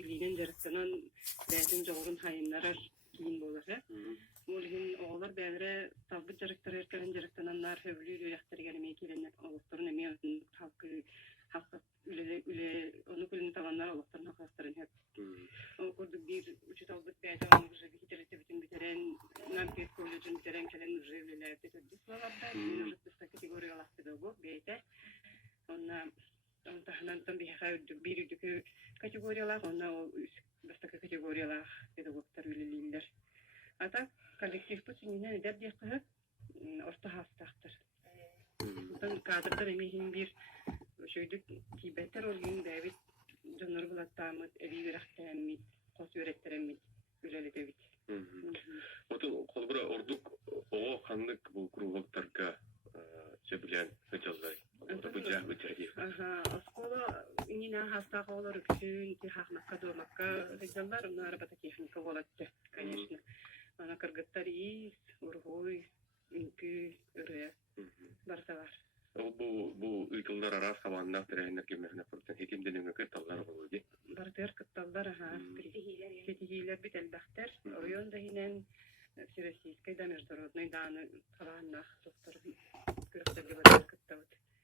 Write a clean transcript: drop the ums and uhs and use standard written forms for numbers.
илинен жарыктанан бәтин жоғырын хайыннарар кийин болар. Олин оğlar бәдре табы жарыктар эркелен жарыктананнар хөбүлү үрәхтергән мекеленнәр олуктарын эме халкы үле оны күлен табаннар олуктарын хакластырын хәп. Ол курдук бир учет алып бәдре аны уже бителете бүтүн битерен нампет колледжин битерен келен уже үлеләрде төдүсларда уже төстә категориялакты да бу бәйтә. Онна тахнантан бир үдүкү категориялар, онна башка категориялар педагогтар үлелилер. Ата коллектив бүтүнүнөн эдеп дияқы орта хастактыр. Онтан кадрдар эмехин бир шөйдүк кибеттер олгин бәбит жонор булаттамыт, эбигирахтамит, кос өреттеремит, үлелетебит. Отын колбура ордук ого кандык бул кругоктарга сөбүлен өтөллөр. Школа инина хаста колор үчүн ки хахнакка домакка жолдар на работа техника болотты, конечно. Ана кыргыттар ис, ургуй, инки, үрэ барсалар. Бу ыйтылдар арас кабаннак тереңнер кемерне фуртан хекимденеме кытталлар болду. Бартер кытталдар критикилер бит элбахтер. Районда хинен всероссийской да международной даны кабаннак доктор кыргыттар кыттабыт.